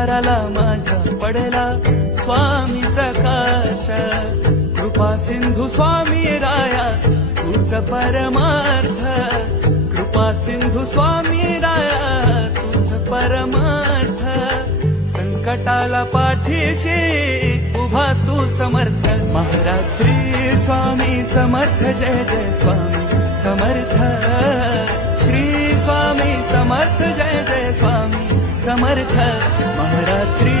दाराला माझ्या पडला स्वामी प्रकाश। कृपा सिंधू स्वामी राया तुझ परमार्थ, कृपा सिंधू स्वामी राया तुझ परमार्थ। संकटाला पाठीशी उभा तू समर्थ, महाराज श्री स्वामी समर्थ। जय जय स्वामी समर्थ, श्री स्वामी समर्थ। जय जय स्वामी समर्थ, महाराज श्री